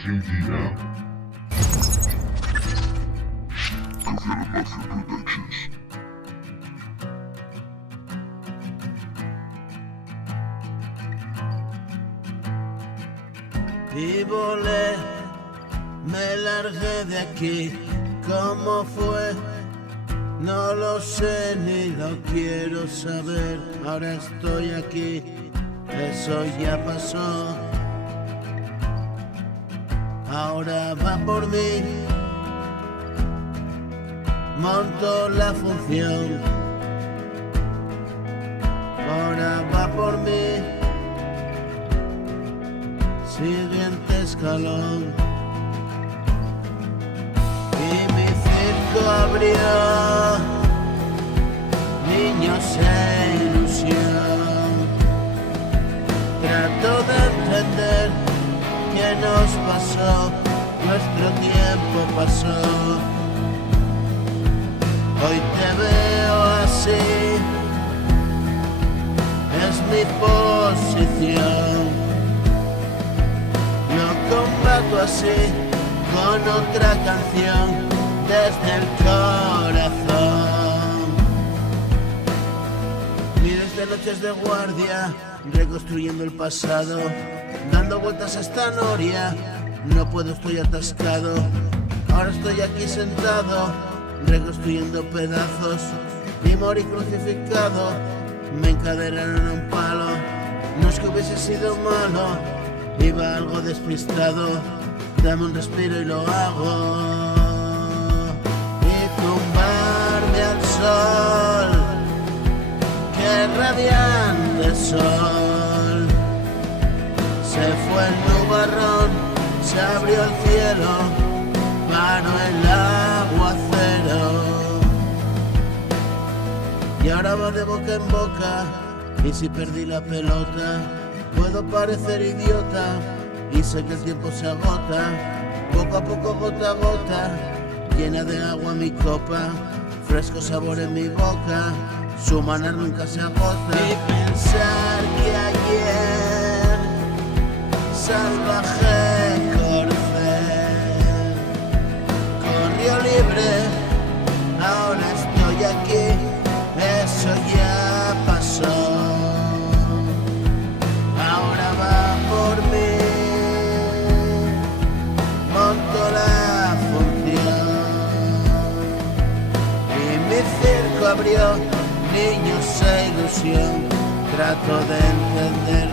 Argentina. Confirmation Productions. Y volé, me largué de aquí. ¿Cómo fue? No lo sé ni lo quiero saber. Ahora estoy aquí, eso ya pasó. Ahora va por mí, monto la función. Ahora va por mí, siguiente escalón. Y mi circo abrió, niños e ilusión. Trato de entender qué nos pasó, nuestro tiempo pasó. Hoy te veo así, es mi posición. Lo combato así, con otra canción, desde el corazón. Miles de noches de guardia, reconstruyendo el pasado, dando vueltas a esta noria. No puedo, estoy atascado. Ahora estoy aquí sentado, reconstruyendo pedazos. Y morí crucificado, me encadenaron a un palo. No es que hubiese sido malo, iba algo despistado. Dame un respiro y lo hago. Y tumbarme al sol, qué radiante sol. Se fue el nubarrón, se abrió el cielo, paró el aguacero. Y ahora va de boca en boca, y si perdí la pelota, puedo parecer idiota, y sé que el tiempo se agota. Poco a poco, gota a gota, llena de agua mi copa, fresco sabor en mi boca, su manar nunca se agota. Y pensar que ayer salvaje corcel corrió libre, ahora estoy aquí, eso ya pasó. Ahora va por mí, monto la función. Y mi circo abrió, niños e ilusión. Trato de entender